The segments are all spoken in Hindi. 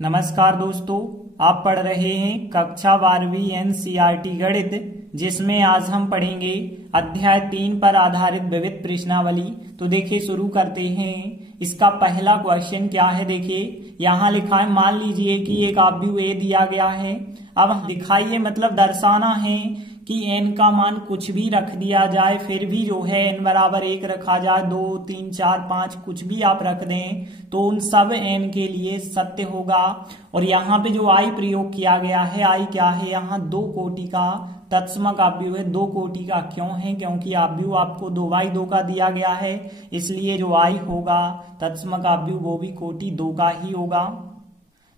नमस्कार दोस्तों, आप पढ़ रहे हैं कक्षा 12वीं एनसीईआरटी गणित, जिसमें आज हम पढ़ेंगे अध्याय 3 पर आधारित विविध प्रश्नावली। तो देखिए शुरू करते हैं। इसका पहला क्वेश्चन क्या है, देखिए यहाँ लिखा है, मान लीजिए कि एक आव्यूह ए दिया गया है। अब दिखाइए मतलब दर्शाना है कि n का मान कुछ भी रख दिया जाए, फिर भी जो है n बराबर 1 रखा जाए, 2, 3, 4, 5 कुछ भी आप रख दें तो उन सब n के लिए सत्य होगा। और यहाँ पे जो i प्रयोग किया गया है, i क्या है, यहाँ 2 कोटि का तत्समक आव्यूह है। 2 कोटि का क्यों है, क्योंकि आव्यूह आपको 2/2 का दिया गया है, इसलिए जो i होगा तत्समक आव्यूह वो भी कोटि 2 का ही होगा।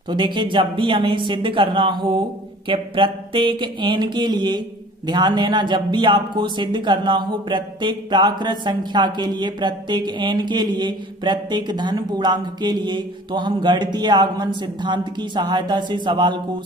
तो देखिए जब भी हमें सिद्ध करना हो कि प्रत्येक n के लिए, ध्यान देना, जब भी आपको सिद्ध करना हो प्रत्येक प्राकृत संख्या के लिए, प्रत्येक n के लिए, प्रत्येक धन पूर्णांक के लिए, तो हम गणितीय आगमन सिद्धांत की सहायता से सवाल को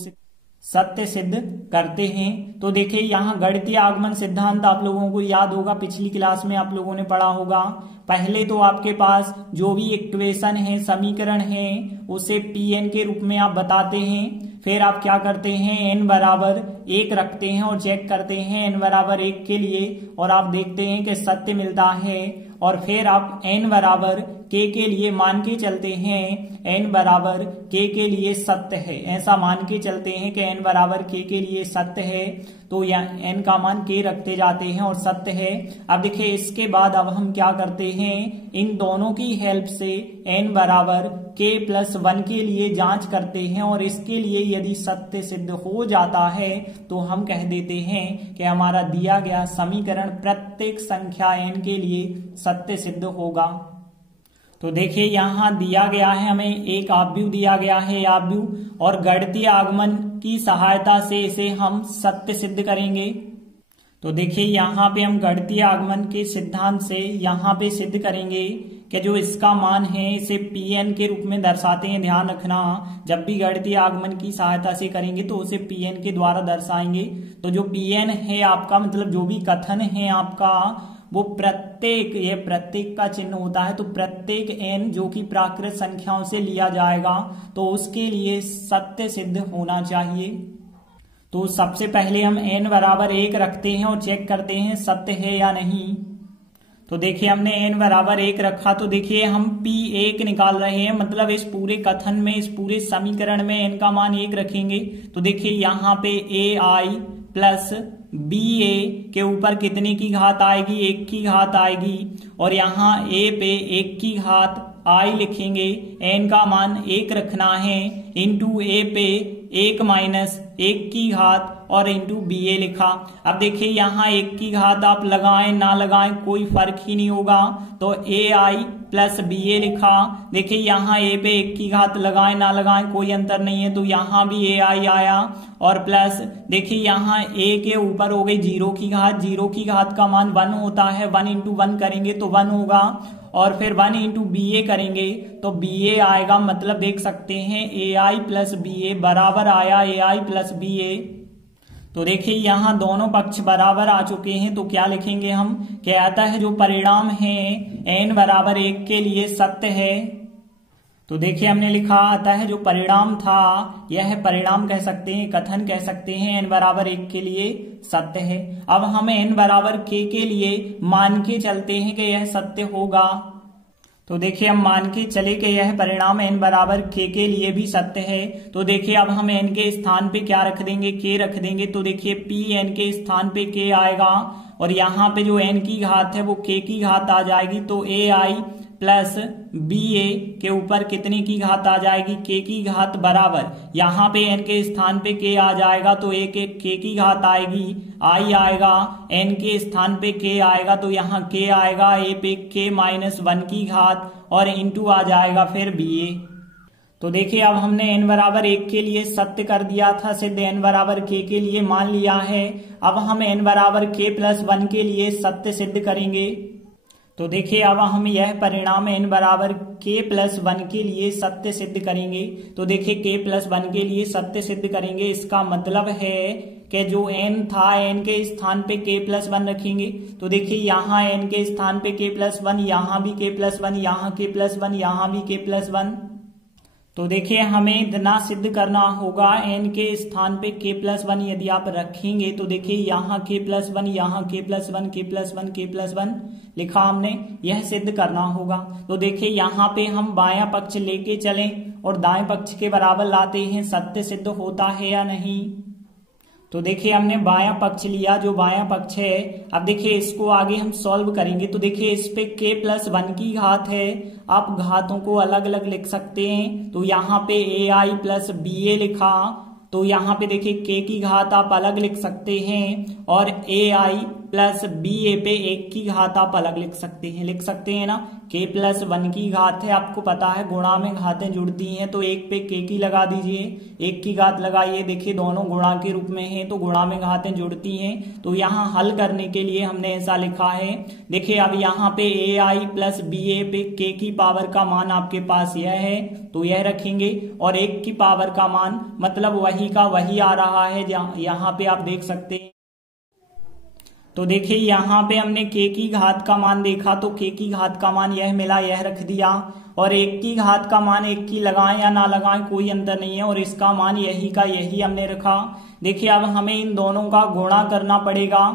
सत्य सिद्ध करते हैं। तो देखिए यहाँ गणितीय आगमन सिद्धांत आप लोगों को याद होगा, पिछली क्लास में आप लोगों ने पढ़ा होगा। पहले तो आपके पास जो भी इक्वेशन है, समीकरण है, उसे Pn के रूप में आप बताते हैं। फिर आप क्या करते हैं, n बराबर 1 रखते हैं और चेक करते हैं n बराबर 1 के लिए, और आप देखते हैं कि सत्य मिलता है। और फिर आप n बराबर k के लिए मान के चलते हैं, n बराबर k के लिए सत्य है, ऐसा मान के चलते हैं कि n बराबर k के लिए सत्य है। तो यहाँ n का मान k रखते जाते हैं और सत्य है। अब देखिए इसके बाद अब हम क्या करते हैं, इन दोनों की हेल्प से n बराबर k+1 के लिए जांच करते हैं, और इसके लिए यदि सत्य सिद्ध हो जाता है तो हम कह देते हैं कि हमारा दिया गया समीकरण प्रत्येक संख्या n के लिए सत्य सिद्ध होगा। तो देखिए यहाँ दिया गया है, हमें एक आव्यूह दिया गया है आव्यूह, और गणितीय आगमन की सहायता से इसे हम सत्य सिद्ध करेंगे। तो देखिए यहाँ पे हम गणितीय आगमन के सिद्धांत से यहाँ पे सिद्ध करेंगे कि जो इसका मान है इसे Pn के रूप में दर्शाते हैं। ध्यान रखना, जब भी गणितीय आगमन की सहायता से करेंगे तो उसे Pn के द्वारा दर्शाएंगे। तो जो Pn है आपका, मतलब जो भी कथन है आपका, वो प्रत्येक, ये प्रत्येक का चिन्ह होता है, तो प्रत्येक n जो कि प्राकृत संख्याओं से लिया जाएगा तो उसके लिए सत्य सिद्ध होना चाहिए। तो सबसे पहले हम n बराबर 1 रखते हैं और चेक करते हैं सत्य है या नहीं। तो देखिए हमने n बराबर 1 रखा, तो देखिए हम P1 निकाल रहे हैं, मतलब इस पूरे कथन में, इस पूरे समीकरण में n का मान 1 रखेंगे। तो देखिए यहाँ पे ai प्लस ba के ऊपर कितने की घात आएगी, 1 की घात आएगी, और यहाँ a पे 1 की घात i लिखेंगे। n का मान 1 रखना है, इंटू a पे 1 माइनस 1 की घात और इंटू ba लिखा। अब देखिए यहाँ 1 की घात आप लगाएं ना लगाएं कोई फर्क ही नहीं होगा, तो ai प्लस ba लिखा। देखिए यहाँ a पे 1 की घात लगाएं ना लगाएं कोई अंतर नहीं है, तो यहाँ भी ai आया, और प्लस देखिए यहाँ a के ऊपर हो गई 0 की घात। 0 की घात का मान 1 होता है, 1 इंटू 1 करेंगे तो 1 होगा, और फिर 1 इंटू ba करेंगे तो ba आएगा। मतलब देख सकते हैं ai प्लस ba बराबर आया ai प्लस ba। तो देखिए यहाँ दोनों पक्ष बराबर आ चुके हैं, तो क्या लिखेंगे हम, कहता है जो परिणाम है n बराबर 1 के लिए सत्य है। तो देखिए हमने लिखा, आता है जो परिणाम था, यह परिणाम कह सकते हैं, कथन कह सकते हैं, n बराबर 1 के लिए सत्य है। अब हम n बराबर k के लिए मान के चलते हैं कि यह सत्य होगा। तो देखिए हम मान के चले कि यह परिणाम n बराबर k के लिए भी सत्य है। तो देखिए अब हम n के स्थान पे क्या रख देंगे, k रख देंगे। तो देखिए Pn के स्थान पे k आएगा, और यहाँ पे जो n की घात है वो k की घात आ जाएगी, तो ai प्लस ba के ऊपर कितने की घात आ जाएगी, k की घात बराबर, यहाँ पे n के स्थान पे k आ जाएगा तो a के k की घात आएगी, i आएगा, n के स्थान पे k आएगा तो यहाँ k आएगा, a पे k माइनस 1 की घात और इंटू आ जाएगा फिर ba। तो देखिए अब हमने n बराबर 1 के लिए सत्य कर दिया था सिद्ध, n बराबर k के लिए मान लिया है। अब हम n बराबर k+1 के लिए सत्य सिद्ध करेंगे। तो देखिए अब हम यह परिणाम n बराबर k+1 के लिए सत्य सिद्ध करेंगे। तो देखिए k+1 के लिए सत्य सिद्ध करेंगे, इसका मतलब है कि जो n था n के स्थान पे k+1 रखेंगे। तो देखिए यहाँ n के स्थान पे k+1, यहाँ भी k+1, यहाँ k+1, यहाँ भी k+1। तो देखिए हमें इतना सिद्ध करना होगा n के स्थान पे k+1 यदि आप रखेंगे तो देखिए यहाँ k+1, यहाँ k+1, k+1, k+1 लिखा हमने, यह सिद्ध करना होगा। तो देखिए यहाँ पे हम बायां पक्ष लेके चलें और दाएं पक्ष के बराबर लाते हैं, सत्य सिद्ध होता है या नहीं। तो देखिए हमने बायां पक्ष लिया, जो बायां पक्ष है। अब देखिए इसको आगे हम सॉल्व करेंगे तो देखिए इस पे k+1 की घात है, आप घातों को अलग अलग लिख सकते हैं। तो यहाँ पे ai प्लस ba लिखा, तो यहाँ पे देखिए k की घात आप अलग लिख सकते हैं और ai प्लस ba पे 1 की घात आप अलग लिख सकते हैं ना। k+1 की घात है, आपको पता है गुणा में घातें जुड़ती हैं, तो 1 पे k की लगा दीजिए, 1 की घात लगाइए। देखिए दोनों गुणा के रूप में हैं तो गुणा में घातें जुड़ती हैं, तो यहाँ हल करने के लिए हमने ऐसा लिखा है। देखिए अब यहाँ पे ai प्लस ba पे k की पावर का मान आपके पास यह है, तो यह रखेंगे और 1 की पावर का मान मतलब वही का वही आ रहा है, यहाँ पे आप देख सकते हैं। तो देखिए यहाँ पे हमने k की घात का मान देखा तो k की घात का मान यह मिला, यह रख दिया, और 1 की घात का मान 1 की लगाएं या ना लगाएं कोई अंतर नहीं है, और इसका मान यही का यही हमने रखा। देखिए अब हमें इन दोनों का गुणा करना पड़ेगा।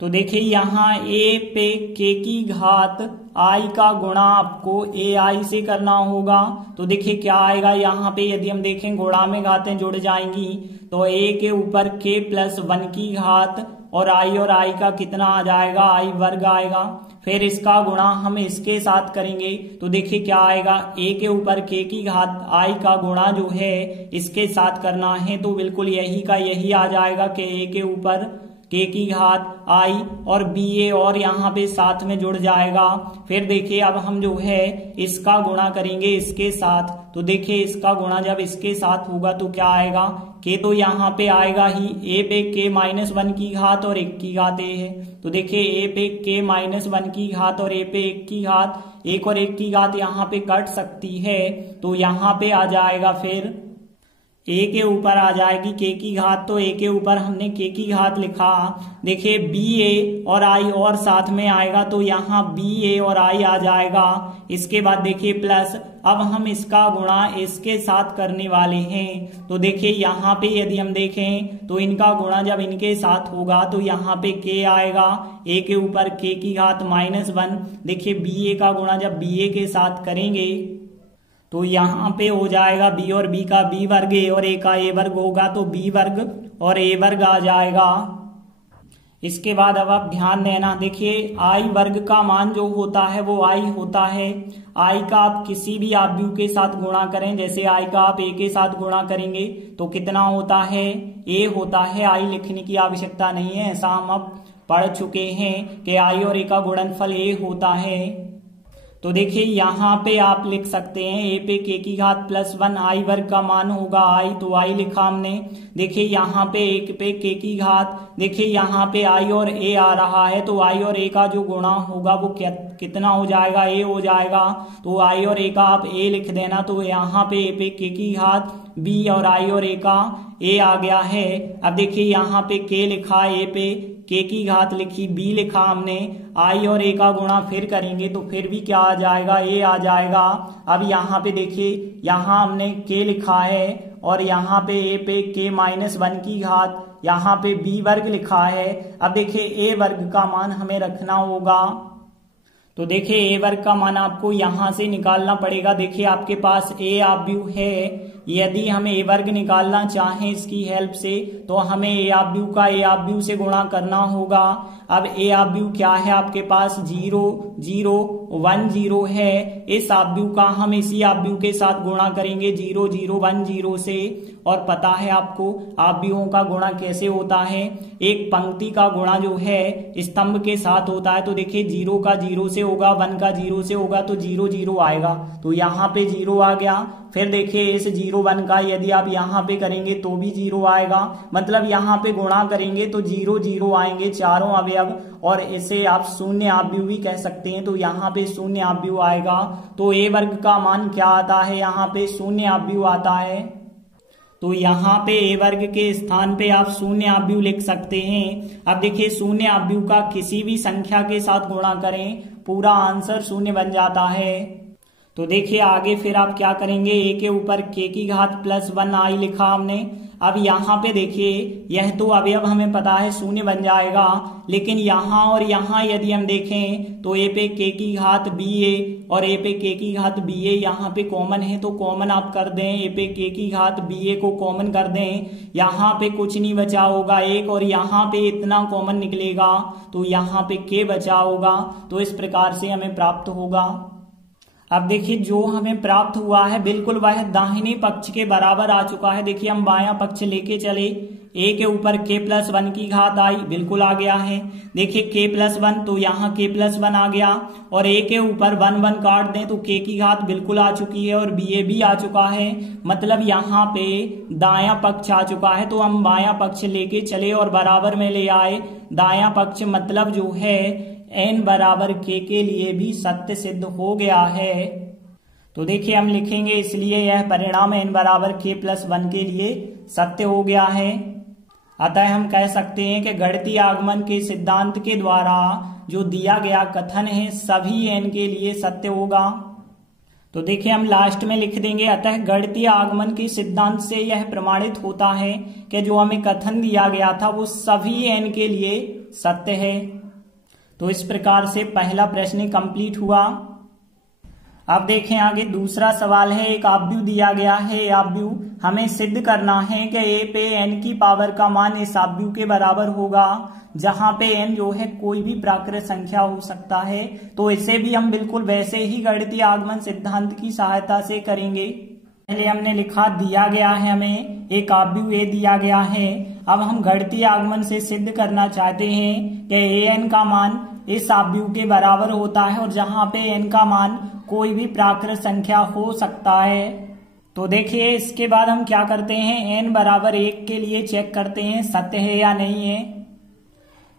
तो देखिए यहाँ a पे k की घात i का गुणा आपको ai से करना होगा। तो देखिए क्या आएगा, यहाँ पे यदि हम देखें गुणा में घातें जुड़ जाएंगी तो a के ऊपर k+1 की घात और i का कितना आ जाएगा, i वर्ग आएगा। फिर इसका गुणा हम इसके साथ करेंगे तो देखिए क्या आएगा, a के ऊपर k की घात i का गुणा जो है इसके साथ करना है, तो बिल्कुल यही का यही आ जाएगा कि a के ऊपर k की घात i और ba और यहाँ पे साथ में जुड़ जाएगा। फिर देखिए अब हम जो है इसका गुणा करेंगे इसके साथ, तो देखिए इसका गुणा जब इसके साथ होगा तो क्या आएगा, k तो यहाँ पे आएगा ही, a पे k-1 की घात और 1 की घात a है। तो देखिए a पे k-1 की घात और a पे 1 की घात, 1 और 1 की घात यहाँ पे कट सकती है, तो यहाँ पे आ जाएगा फिर a के ऊपर आ जाएगी k की घात, तो a के ऊपर हमने k की घात लिखा। देखिए ba और i और साथ में आएगा तो यहाँ ba और i आ जाएगा। इसके बाद देखिए प्लस, अब हम इसका गुणा इसके साथ करने वाले हैं, तो देखिए यहाँ पे यदि हम देखें तो इनका गुणा जब इनके साथ होगा तो यहाँ पे k आएगा, a के ऊपर k की घात -1। देखिए ba का गुणा जब ba के साथ करेंगे तो यहाँ पे हो जाएगा b और b का b वर्ग, a और a का a वर्ग होगा, तो b वर्ग और a वर्ग आ जाएगा। इसके बाद अब आप ध्यान देना, देखिए i वर्ग का मान जो होता है वो i होता है, i का आप किसी भी आव्यूह के साथ गुणा करें, जैसे i का आप a के साथ गुणा करेंगे तो कितना होता है, a होता है, i लिखने की आवश्यकता नहीं है, ऐसा हम अब पढ़ चुके हैं कि i और a का गुणनफल a होता है। तो देखिए यहाँ पे आप लिख सकते हैं a पे k की घात +1 i वर्ग का मान होगा i, तो i लिखा हमने। देखिए यहाँ पे 1 पे k की घात, देखिए यहाँ पे i और a आ रहा है, तो i और a का जो गुणा होगा वो कितना हो जाएगा, a हो जाएगा, तो i और a का आप a लिख देना। तो यहाँ पे a पे k की घात b और i और a का a आ गया है। अब देखिए यहाँ पे k लिखा, a पे k की घात लिखी, b लिखा हमने, i और a का गुणा फिर करेंगे तो फिर भी क्या आ जाएगा, a आ जाएगा। अब यहाँ पे देखिए यहाँ हमने k लिखा है और यहाँ पे a पे k-1 की घात, यहाँ पे b वर्ग लिखा है। अब देखिए a वर्ग का मान हमें रखना होगा, तो देखिए a वर्ग का मान आपको यहाँ से निकालना पड़ेगा। देखिए आपके पास a आव्यूह है, यदि हम a वर्ग निकालना चाहें इसकी हेल्प से तो हमें a आव्यूह का a आव्यूह से गुणा करना होगा। अब a आव्यूह क्या है, आपके पास 0 0 1 0 है, इस आव्यूह का हम इसी आव्यूह के साथ गुणा करेंगे 0 0 1 0 से। और पता है आपको आव्यूहों का गुणा कैसे होता है, एक पंक्ति का गुणा जो है स्तंभ के साथ होता है। तो देखिए 0 का 0 से होगा, 1 का 0 से होगा, तो 0 0 आएगा, तो यहाँ पे 0 आ गया। फिर देखिए इस 0 1 का यदि आप यहाँ पे करेंगे तो भी 0 आएगा, मतलब यहाँ पे गुणा करेंगे तो 0 0 आएंगे चारों अवयव, और इसे आप शून्य आव्यूह भी कह सकते हैं, तो यहाँ पे शून्य आव्यूह आएगा। तो a वर्ग का मान क्या आता है, यहाँ पे शून्य आव्यूह आता है, तो यहाँ पे a वर्ग के स्थान पे आप शून्य आव्यूह लिख सकते हैं। अब देखिए शून्य आव्यूह का किसी भी संख्या के साथ गुणा करें, पूरा आंसर शून्य बन जाता है। तो देखिए आगे फिर आप क्या करेंगे, ए के ऊपर के की घात प्लस 1 आई लिखा हमने। अब यहाँ पे देखिए यह तो अवयव हमें पता है शून्य बन जाएगा, लेकिन यहाँ और यहाँ यदि हम देखें तो ए पे के की घात बी ए और ए पे के की घात बी ए यहाँ पे कॉमन है, तो कॉमन आप कर दें, ए पे के की घात बी ए को कॉमन कर दें, यहाँ पे कुछ नहीं बचा होगा एक, और यहाँ पे इतना कॉमन निकलेगा तो यहाँ पे के बचा होगा। तो इस प्रकार से हमें प्राप्त होगा। अब देखिए जो हमें प्राप्त हुआ है बिल्कुल वह दाहिने पक्ष के बराबर आ चुका है। देखिए हम बायां पक्ष लेके चले, ए के ऊपर के प्लस 1 की घात आई, बिल्कुल आ गया है। देखिए के प्लस 1 तो यहाँ के प्लस 1 आ गया, और ए के ऊपर 1 1 काट दें तो के की घात बिल्कुल आ चुकी है और बी ए भी आ चुका है, मतलब यहाँ पे दायां पक्ष आ चुका है। तो हम बायां पक्ष लेके चले और बराबर में ले आए दायां पक्ष, मतलब जो है n बराबर के लिए भी सत्य सिद्ध हो गया है। तो देखिए हम लिखेंगे, इसलिए यह परिणाम n बराबर के प्लस 1 के लिए सत्य हो गया है। अतः हम कह सकते हैं कि गणितीय आगमन के सिद्धांत के द्वारा जो दिया गया कथन है सभी n के लिए सत्य होगा। तो देखिए हम लास्ट में लिख देंगे, अतः गणितीय आगमन के सिद्धांत से यह प्रमाणित होता है कि जो हमें कथन दिया गया था वो सभी n के लिए सत्य है। तो इस प्रकार से पहला प्रश्न कंप्लीट हुआ। अब देखें आगे दूसरा सवाल है, एक आव्यूह दिया गया है। आव्यूह हमें सिद्ध करना है कि a पे n की पावर का मान इस आव्यूह के बराबर होगा, जहां पे n जो है कोई भी प्राकृत संख्या हो सकता है। तो इसे भी हम बिल्कुल वैसे ही गणितीय आगमन सिद्धांत की सहायता से करेंगे। पहले हमने लिखा दिया गया है, हमें एक आव्यूह a दिया गया है। अब हम गणितीय आगमन से सिद्ध करना चाहते हैं कि an का मान इस आव्यूह के बराबर होता है, और जहां पे n का मान कोई भी प्राकृत संख्या हो सकता है। तो देखिए इसके बाद हम क्या करते हैं, n बराबर 1 के लिए चेक करते हैं सत्य है या नहीं है।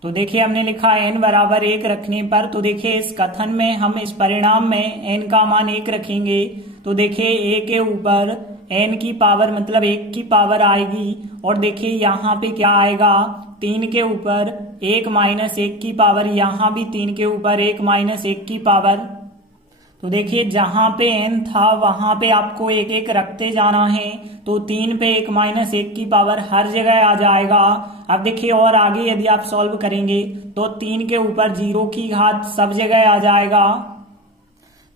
तो देखिए हमने लिखा n बराबर 1 रखने पर, तो देखिए इस कथन में हम इस परिणाम में n का मान 1 रखेंगे। तो देखिए a के ऊपर n की पावर मतलब 1 की पावर आएगी, और देखिए यहाँ पे क्या आएगा, 3 के ऊपर 1 माइनस 1 की पावर, यहाँ भी 3 के ऊपर 1 माइनस 1 की पावर। तो देखिए जहां पे n था वहां पे आपको एक एक रखते जाना है, तो 3 पे 1 माइनस 1 की पावर हर जगह आ जाएगा। अब देखिए और आगे यदि आप सॉल्व करेंगे तो 3 के ऊपर 0 की घात सब जगह आ जाएगा।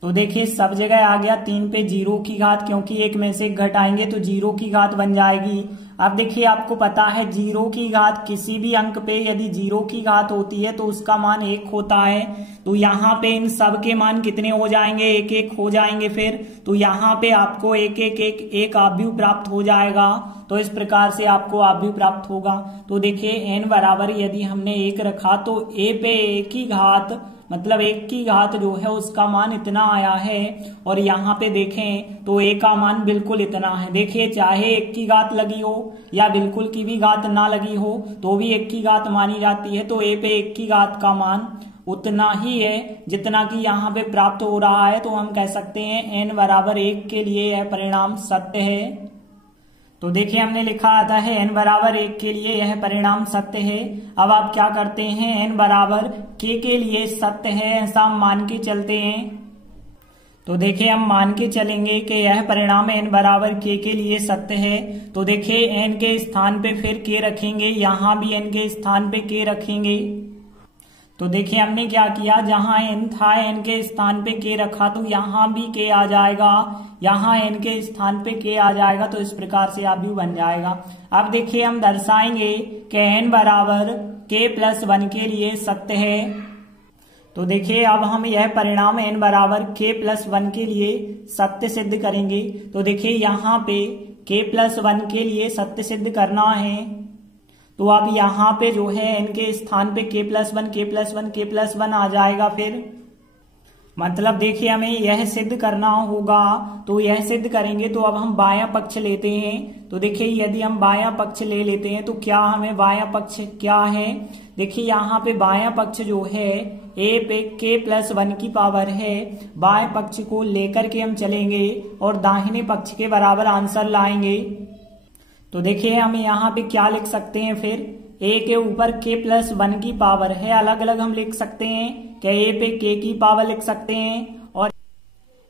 तो देखिए सब जगह आ गया 3 पे 0 की घात, क्योंकि 1 में से 1 घटाएंगे तो 0 की घात बन जाएगी। अब देखिए आपको पता है 0 की घात किसी भी अंक पे यदि 0 की घात होती है तो उसका मान 1 होता है। तो यहाँ पे इन सब के मान कितने हो जाएंगे, 1 1 हो जाएंगे फिर। तो यहाँ पे आपको 1 1 1 1 आव्यूह प्राप्त हो जाएगा। तो इस प्रकार से आपको आव्यूह प्राप्त होगा। तो देखिए n बराबर यदि हमने 1 रखा तो a पे 1 की घात मतलब 1 की घात जो है उसका मान इतना आया है, और यहाँ पे देखें तो a का मान बिल्कुल इतना है। देखिए चाहे 1 की घात लगी हो या बिल्कुल की भी घात ना लगी हो तो भी 1 की घात मानी जाती है। तो a पे 1 की घात का मान उतना ही है जितना कि यहाँ पे प्राप्त हो रहा है। तो हम कह सकते हैं n बराबर 1 के लिए यह परिणाम सत्य है। तो देखिए हमने लिखा आता है n बराबर 1 के लिए यह परिणाम सत्य है। अब आप क्या करते हैं, n बराबर k के लिए सत्य है ऐसा हम मान के चलते हैं। तो देखिए हम मान के चलेंगे कि यह परिणाम n बराबर k के लिए सत्य है। तो देखिए n के स्थान पे फिर k रखेंगे, यहाँ भी n के स्थान पे k रखेंगे। तो देखिए हमने क्या किया, जहां n था n के स्थान पे k रखा तो यहाँ भी k आ जाएगा, यहाँ n के स्थान पे k आ जाएगा। तो इस प्रकार से आव्यूह बन जाएगा। अब देखिए हम दर्शाएंगे कि n बराबर k प्लस 1 के लिए सत्य है। तो देखिए अब हम यह परिणाम n बराबर k प्लस 1 के लिए सत्य सिद्ध करेंगे। तो देखिए यहाँ पे k प्लस 1 के लिए सत्य सिद्ध करना है, तो अब यहाँ पे जो है n के स्थान पे k plus 1 k plus 1 k plus 1 आ जाएगा। फिर मतलब देखिए हमें यह सिद्ध करना होगा, तो यह सिद्ध करेंगे तो अब हम बायां पक्ष लेते हैं। तो देखिए यदि हम बायां पक्ष ले लेते हैं तो क्या हमें बायां पक्ष क्या है, देखिए यहाँ पे बायां पक्ष जो है a पे k प्लस 1 की पावर है। बाएं पक्ष को लेकर के हम चलेंगे और दाहिने पक्ष के बराबर आंसर लाएंगे। तो देखिए हम यहाँ पे क्या लिख सकते हैं, फिर a के ऊपर k प्लस 1 की पावर है, अलग अलग हम लिख सकते हैं कि a पे k की पावर लिख सकते हैं, और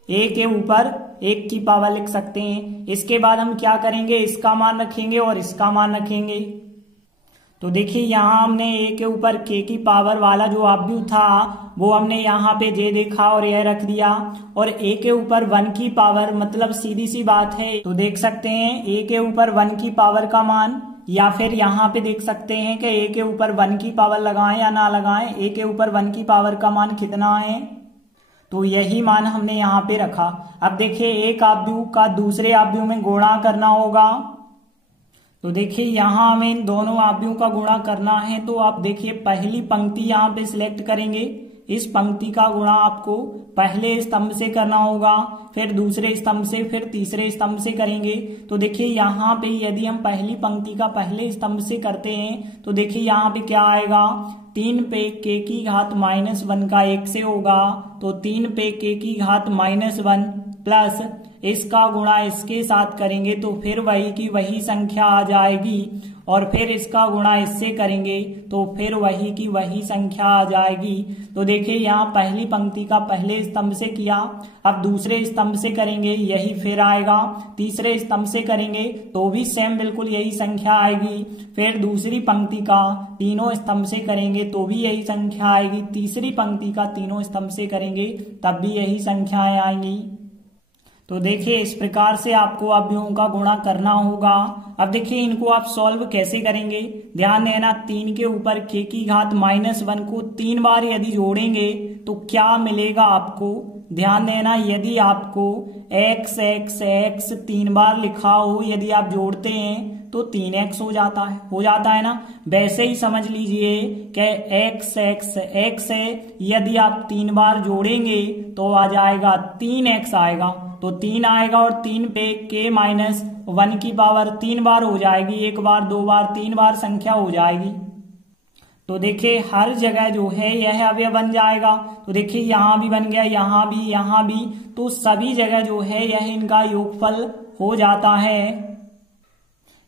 ए के ऊपर 1 की पावर लिख सकते हैं। इसके बाद हम क्या करेंगे, इसका मान रखेंगे और इसका मान रखेंगे। तो देखिए यहाँ हमने ए के ऊपर के की पावर वाला जो आव्यूह था वो हमने यहाँ पे जे देखा और यह रख दिया, और ए के ऊपर 1 की पावर, मतलब सीधी सी बात है। तो देख सकते हैं ए के ऊपर 1 की पावर का मान, या फिर यहाँ पे देख सकते हैं कि ए के ऊपर 1 की पावर लगाएं या ना लगाएं, ए के ऊपर 1 की पावर का मान कितना है, तो यही मान हमने यहाँ पे रखा। अब देखिए एक आव्यूह का दूसरे आव्यूह में गुणा करना होगा। तो देखिए यहाँ हमें इन दोनों आव्यूहों का गुणा करना है। तो आप देखिए पहली पंक्ति यहाँ पे सिलेक्ट करेंगे, इस पंक्ति का गुणा आपको पहले स्तंभ से करना होगा, फिर दूसरे स्तंभ से, फिर तीसरे स्तंभ से करेंगे। तो देखिए यहाँ पे यदि हम पहली पंक्ति का पहले स्तंभ से करते हैं तो देखिए यहाँ पे क्या आएगा, 3 पे के की घात -1 का 1 से होगा, तो 3 पे के की घात -1 प्लस इसका गुणा इसके साथ करेंगे तो फिर वही की वही संख्या आ जाएगी, और फिर इसका गुणा इससे करेंगे तो फिर वही की वही संख्या आ जाएगी। तो देखिए यहाँ पहली पंक्ति का पहले स्तंभ से किया, अब दूसरे स्तंभ से करेंगे यही फिर आएगा, तीसरे स्तंभ से करेंगे तो भी सेम बिल्कुल यही संख्या आएगी, फिर दूसरी पंक्ति का तीनों स्तंभ से करेंगे तो भी यही संख्या आएगी, तीसरी पंक्ति का तीनों स्तंभ से करेंगे तब भी यही संख्याएं आएंगी। तो देखिए इस प्रकार से आपको आव्यूहों का गुणा करना होगा। अब देखिए इनको आप सॉल्व कैसे करेंगे, ध्यान देना, 3 के ऊपर के की घात -1 को 3 बार यदि जोड़ेंगे तो क्या मिलेगा आपको, ध्यान देना, यदि आपको x x x 3 बार लिखा हो, यदि आप जोड़ते हैं तो 3x हो जाता है ना। वैसे ही समझ लीजिए कि x x x है, यदि आप 3 बार जोड़ेंगे तो आ जाएगा 3x आएगा, तो 3 आएगा और 3 पे के -1 की पावर 3 बार हो जाएगी, 1 बार 2 बार 3 बार संख्या हो जाएगी। तो देखिए हर जगह जो है यह अवयव बन जाएगा। तो देखिए यहाँ भी बन गया, यहाँ भी, तो सभी जगह जो है यह इनका योगफल हो जाता है।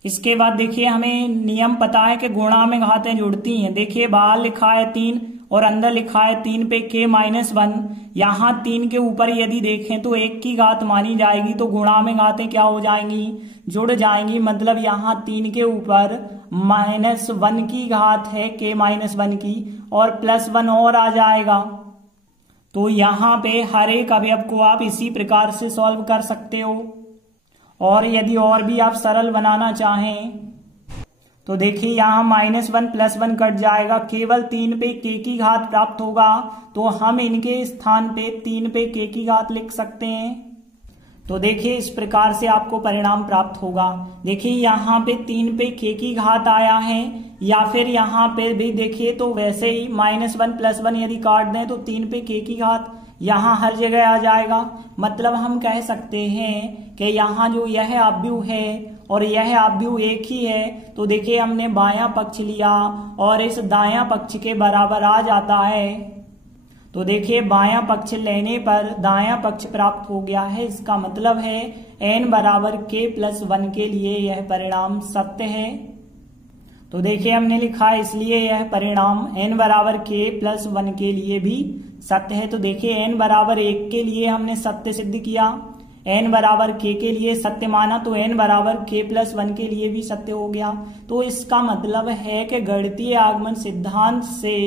इसके बाद देखिए हमें नियम पता है कि गुणा में घातें जुड़ती हैं। देखिए बाहर लिखा है 3 और अंदर लिखा है 3 पे के -1, यहाँ 3 के ऊपर यदि देखें तो 1 की घात मानी जाएगी, तो गुणा में घातें क्या हो जाएंगी, जुड़ जाएंगी। मतलब यहाँ 3 के ऊपर -1 की घात है के -1 की, और +1 और आ जाएगा। तो यहाँ पे हर एक अवयव को आप इसी प्रकार से सॉल्व कर सकते हो, और यदि और भी आप सरल बनाना चाहें तो देखिए यहाँ -1 +1 कट जाएगा, केवल 3 पे के की घात प्राप्त होगा, तो हम इनके स्थान पे 3 पे के की घात लिख सकते हैं। तो देखिए इस प्रकार से आपको परिणाम प्राप्त होगा। देखिए यहाँ पे 3 पे के की घात आया है, या फिर यहाँ पे भी देखिए तो वैसे ही -1 +1 यदि काट दें तो 3 पे के की घात यहाँ हर जगह आ जाएगा। मतलब हम कह सकते हैं कि यहाँ जो यह आव्यूह है और यह आव्यूह एक ही है। तो देखिए हमने बायां पक्ष लिया और इस दायां पक्ष के बराबर आ जाता है। तो देखिए बायां पक्ष लेने पर दायां पक्ष प्राप्त हो गया है। इसका मतलब है n बराबर k+1 के लिए यह परिणाम सत्य है। तो देखिए हमने लिखा इसलिए यह परिणाम n बराबर k+1 के लिए भी सत्य है। तो देखिए n बराबर 1 के लिए हमने सत्य सिद्ध किया, n बराबर k के लिए सत्य माना, तो n बराबर k+1 के लिए भी सत्य हो गया। तो इसका मतलब है कि गणितीय आगमन सिद्धांत से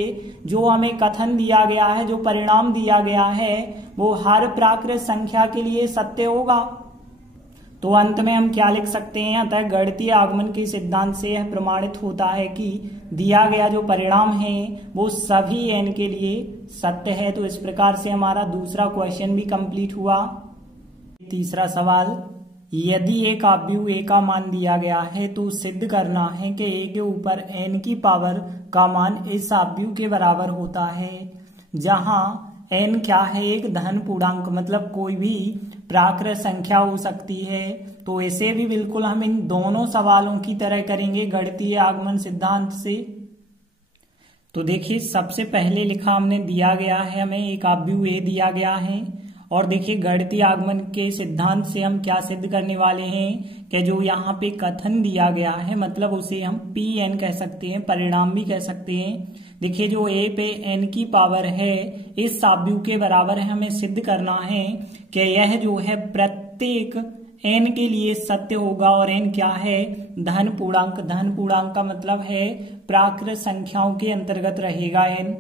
जो हमें कथन दिया गया है, जो परिणाम दिया गया है, वो हर प्राकृत संख्या के लिए सत्य होगा। तो अंत में हम क्या लिख सकते हैं, अतः गणितीय आगमन के सिद्धांत से यह प्रमाणित होता है कि दिया गया जो परिणाम है वो सभी n के लिए सत्य है। तो इस प्रकार से हमारा दूसरा क्वेश्चन भी कंप्लीट हुआ। तीसरा सवाल, यदि एक आव्यूह a का मान दिया गया है तो सिद्ध करना है कि a के ऊपर n की पावर का मान इस आव्यूह के बराबर होता है, जहां n क्या है, एक धन पूर्णांक, मतलब कोई भी प्राकृत संख्या हो सकती है। तो इसे भी बिल्कुल हम इन दोनों सवालों की तरह करेंगे गणितीय आगमन सिद्धांत से। तो देखिए सबसे पहले लिखा हमने दिया गया है, हमें एक आव्यूह a दिया गया है और देखिए गणितीय आगमन के सिद्धांत से हम क्या सिद्ध करने वाले हैं कि जो यहाँ पे कथन दिया गया है मतलब उसे हम Pn कह सकते हैं, परिणाम भी कह सकते हैं। देखिए जो a पे n की पावर है इस साब्यू के बराबर है, हमें सिद्ध करना है कि यह जो है प्रत्येक n के लिए सत्य होगा। और n क्या है? धन पूर्णांक। धन पूर्णांक का मतलब है प्राकृत संख्याओं के अंतर्गत रहेगा n।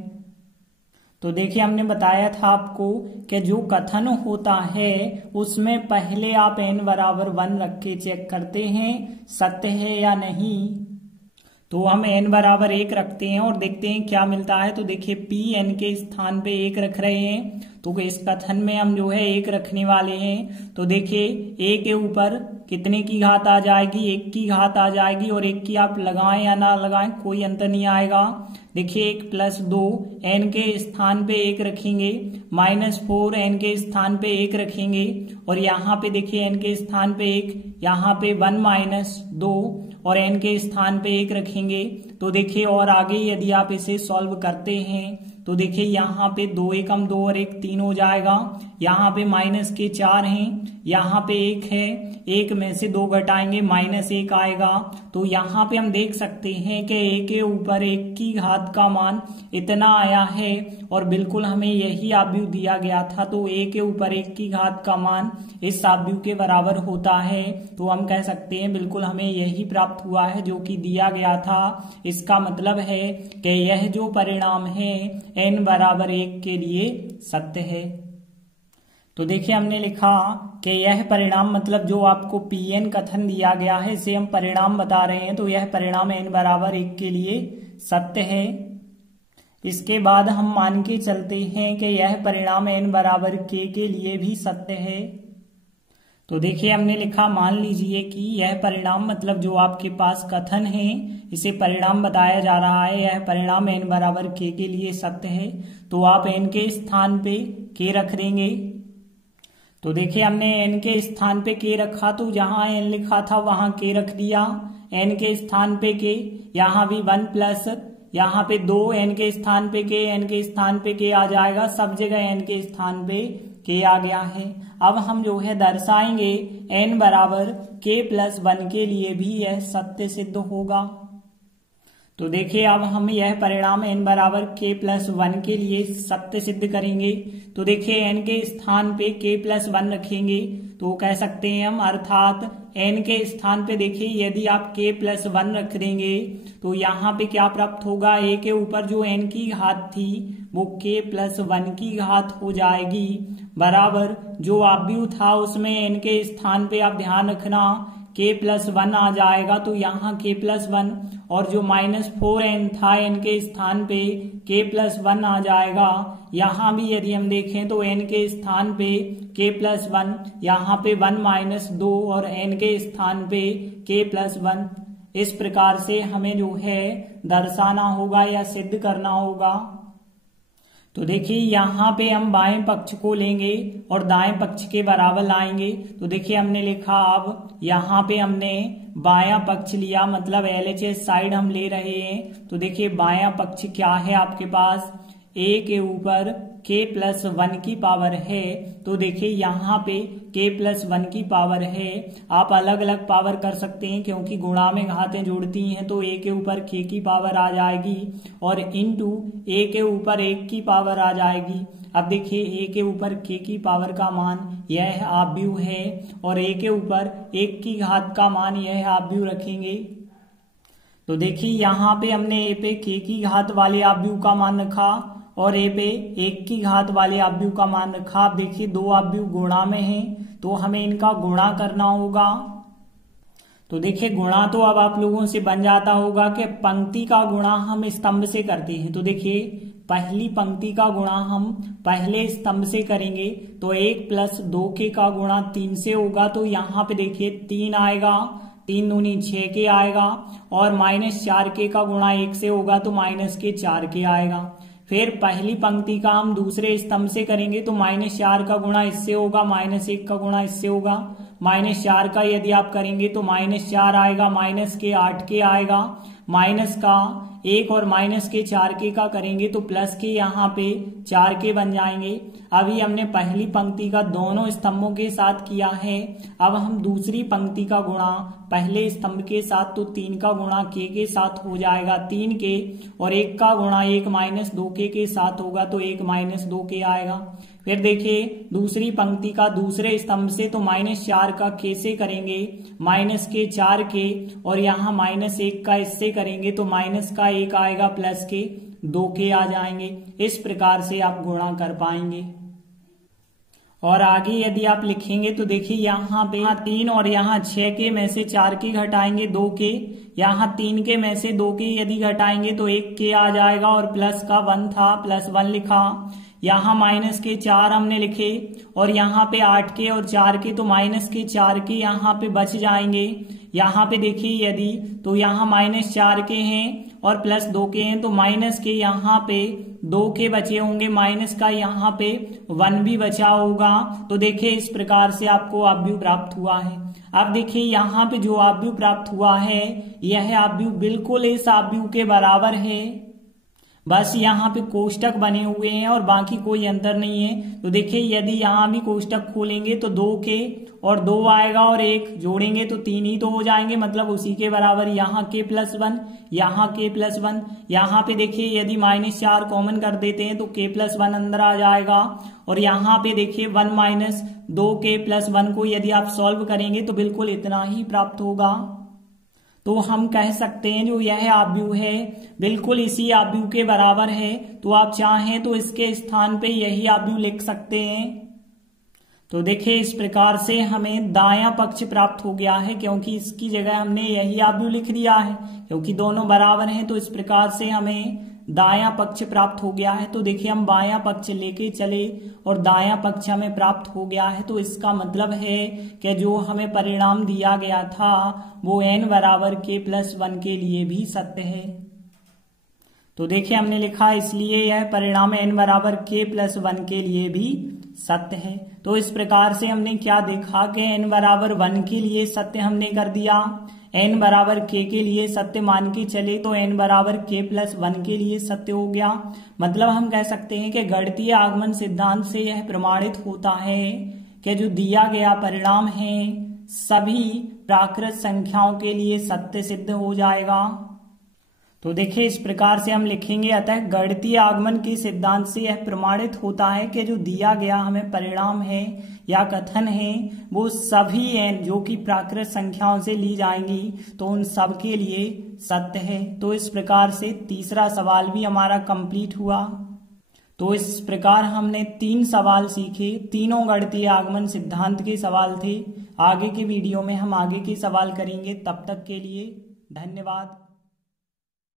तो देखिए हमने बताया था आपको कि जो कथन होता है उसमें पहले आप n बराबर 1 रख के चेक करते हैं सत्य है या नहीं। तो हम n बराबर 1 रखते हैं और देखते हैं क्या मिलता है। तो देखिए Pn के स्थान पे 1 रख रहे हैं, तो इस कथन में हम जो है 1 रखने वाले हैं। तो देखिए a के ऊपर कितने की घात आ जाएगी? 1 की घात आ जाएगी, और 1 की आप लगाएं या ना लगाएं कोई अंतर नहीं आएगा। देखिए 1 + 2 n के स्थान पे 1 रखेंगे, -4 n के स्थान पे 1 रखेंगे, और यहाँ पे देखिए n के स्थान पे 1, यहाँ पे 1 - 2 और n के स्थान पे 1 रखेंगे। तो देखिए और आगे यदि आप इसे सॉल्व करते हैं तो देखिए यहाँ पे 2 एकम 2 और 1 3 हो जाएगा। यहाँ पे -4 हैं, यहाँ पे 1 है, 1 में से 2 घटाएंगे -1 आएगा। तो यहाँ पे हम देख सकते हैं कि a के ऊपर 1 की घात का मान इतना आया है, और बिल्कुल हमें यही आव्यूह दिया गया था। तो a के ऊपर 1 की घात का मान इस आव्यूह के बराबर होता है। तो हम कह सकते हैं बिल्कुल हमें यही प्राप्त हुआ है जो कि दिया गया था। इसका मतलब है कि यह जो परिणाम है n बराबर 1 के लिए सत्य है। तो देखिए हमने लिखा कि यह परिणाम मतलब जो आपको Pn कथन दिया गया है इसे हम परिणाम बता रहे हैं। तो यह परिणाम n बराबर 1 के लिए सत्य है। इसके बाद हम मान के चलते हैं कि यह परिणाम n बराबर k के लिए भी सत्य है। तो देखिए हमने लिखा मान लीजिए कि यह परिणाम मतलब जो आपके पास कथन है इसे परिणाम बताया जा रहा है, यह परिणाम n बराबर k के लिए सत्य है। तो आप n के स्थान पे k रख देंगे। तो देखिए हमने n के स्थान पे k रखा, तो जहां n लिखा था वहां k रख दिया। n के स्थान पे k, यहाँ भी 1 प्लस यहाँ पे 2, n के स्थान पे k, n के स्थान पे k आ जाएगा। सब जगह n के स्थान पे k आ गया है। अब हम जो है दर्शाएंगे n बराबर k + 1 के लिए भी यह सत्य सिद्ध होगा। तो देखिए अब हम यह परिणाम n बराबर k + 1 के लिए सत्य सिद्ध करेंगे। तो देखिए n के स्थान पे k + 1 रखेंगे, तो कह सकते हैं हम, अर्थात n के स्थान पे देखिए यदि आप k + 1 रख देंगे तो यहाँ पे क्या प्राप्त होगा? a के ऊपर जो n की घात थी वो k + 1 की घात हो जाएगी, बराबर जो आव्यूह था उसमें n के स्थान पे आप ध्यान रखना k + 1 आ जाएगा। तो यहाँ k + 1 और जो -4n था n के स्थान पे k + 1 आ जाएगा। यहाँ भी यदि हम देखें तो n के स्थान पे k + 1, यहाँ पे 1 - 2 और n के स्थान पे k + 1। इस प्रकार से हमें जो है दर्शाना होगा या सिद्ध करना होगा। तो देखिए यहाँ पे हम बाएं पक्ष को लेंगे और दाएं पक्ष के बराबर लाएंगे। तो देखिए हमने लिखा, अब यहाँ पे हमने बायां पक्ष लिया, मतलब LHS साइड हम ले रहे हैं। तो देखिए बायां पक्ष क्या है आपके पास? a के ऊपर k + 1 की पावर है। तो देखिए यहाँ पे k + 1 की पावर है। आप अलग अलग पावर कर सकते हैं क्योंकि गुणा में घातें जुड़ती हैं, तो a के ऊपर k की पावर आ जाएगी और इनटू a के ऊपर 1 की पावर आ जाएगी। अब देखिए a के ऊपर k की पावर का मान यह आव्यूह है और a के ऊपर 1 की घात का मान यह आव्यूह रखेंगे। तो देखिए यहाँ पे हमने a पे k की घात वाले आव्यूह का मान रखा और a पे 1 की घात वाले आव्यूह का मान रखा। अब देखिए दो आव्यूह गुणा में हैं तो हमें इनका गुणा करना होगा। तो देखिए गुणा तो अब आप लोगों से बन जाता होगा कि पंक्ति का गुणा हम स्तंभ से करते हैं। तो देखिए पहली पंक्ति का गुणा हम पहले स्तंभ से करेंगे, तो 1 + 2k का गुणा 3 से होगा। तो यहाँ पे देखिए 3 आएगा, 3 दूनी 6k आएगा, और -4k का गुणा 1 से होगा तो -4k आएगा। फिर पहली पंक्ति का हम दूसरे स्तंभ से करेंगे तो -4 का गुणा इससे होगा, -1 का गुणा इससे होगा। -4 का यदि आप करेंगे तो -4 आएगा, -k 8k आएगा, माइनस का 1 और माइनस के 4k का करेंगे तो प्लस के यहाँ पे 4k बन जाएंगे। अभी हमने पहली पंक्ति का दोनों स्तंभों के साथ किया है, अब हम दूसरी पंक्ति का गुणा पहले स्तंभ के साथ, तो 3 का गुणा k के साथ हो जाएगा 3k, और 1 का गुणा 1 माइनस 2k के साथ होगा तो 1 माइनस 2k आएगा। फिर देखिए दूसरी पंक्ति का दूसरे स्तंभ से, तो -4 का k से करेंगे माइनस के 4k, और यहाँ -1 का इससे करेंगे तो माइनस का 1 आएगा प्लस के 2k आ जाएंगे। इस प्रकार से आप गुणा कर पाएंगे। और आगे यदि आप लिखेंगे तो देखिए यहाँ पे 3 और यहाँ 6k में से 4k घटाएंगे 2k, यहाँ 3k में से 2k यदि घटाएंगे तो 1k आ जाएगा, और प्लस का 1 था प्लस 1 लिखा। यहाँ माइनस के 4 हमने लिखे, और यहाँ पे 8k और 4k, तो माइनस के 4k यहाँ पे बच जाएंगे। यहाँ पे देखिए यदि तो यहाँ -4k हैं और प्लस 2k हैं, तो माइनस के यहाँ पे 2k बचे होंगे, माइनस का यहाँ पे 1 भी बचा होगा। तो देखिए इस प्रकार से आपको आव्यूह प्राप्त हुआ है। अब देखिए यहाँ पे जो आव्यूह प्राप्त हुआ है यह आव्यूह बिल्कुल इस आव्यूह के बराबर है, बस यहाँ पे कोष्टक बने हुए हैं और बाकी कोई अंतर नहीं है। तो देखिए यदि यहाँ भी कोष्टक खोलेंगे तो 2k और 2 आएगा, और 1 जोड़ेंगे तो 3 ही तो हो जाएंगे, मतलब उसी के बराबर। यहाँ k प्लस 1, यहाँ k प्लस 1, यहाँ पे देखिए यदि -4 कॉमन कर देते हैं तो k प्लस 1 अंदर आ जाएगा, और यहाँ पे देखिए 1 माइनस 2k प्लस 1 को यदि आप सॉल्व करेंगे तो बिल्कुल इतना ही प्राप्त होगा। तो हम कह सकते हैं जो यह आव्यूह है बिल्कुल इसी आव्यूह के बराबर है। तो आप चाहें तो इसके स्थान पे यही आव्यूह लिख सकते हैं। तो देखिए इस प्रकार से हमें दायां पक्ष प्राप्त हो गया है, क्योंकि इसकी जगह हमने यही आव्यूह लिख दिया है, क्योंकि दोनों बराबर हैं। तो इस प्रकार से हमें दायां पक्ष प्राप्त हो गया है। तो देखिए हम बायां पक्ष लेके चले और दायां पक्ष हमें प्राप्त हो गया है, तो इसका मतलब है कि जो हमें परिणाम दिया गया था वो n बराबर k प्लस 1 के लिए भी सत्य है। तो देखिए हमने लिखा इसलिए यह परिणाम n बराबर k प्लस 1 के लिए भी सत्य है। तो इस प्रकार से हमने क्या देखा कि n बराबर 1 के लिए सत्य हमने कर दिया, n बराबर k के लिए सत्य मान के चले तो n बराबर k प्लस 1 के लिए सत्य हो गया। मतलब हम कह सकते हैं कि गणितीय आगमन सिद्धांत से यह प्रमाणित होता है कि जो दिया गया परिणाम है सभी प्राकृत संख्याओं के लिए सत्य सिद्ध हो जाएगा। तो देखिए इस प्रकार से हम लिखेंगे, अतः गणितीय आगमन के सिद्धांत से यह प्रमाणित होता है कि जो दिया गया हमें परिणाम है या कथन है वो सभी n जो कि प्राकृत संख्याओं से ली जाएंगी तो उन सब के लिए सत्य है। तो इस प्रकार से तीसरा सवाल भी हमारा कंप्लीट हुआ। तो इस प्रकार हमने 3 सवाल सीखे, तीनों गणितीय आगमन सिद्धांत के सवाल थे। आगे के वीडियो में हम आगे के सवाल करेंगे। तब तक के लिए धन्यवाद।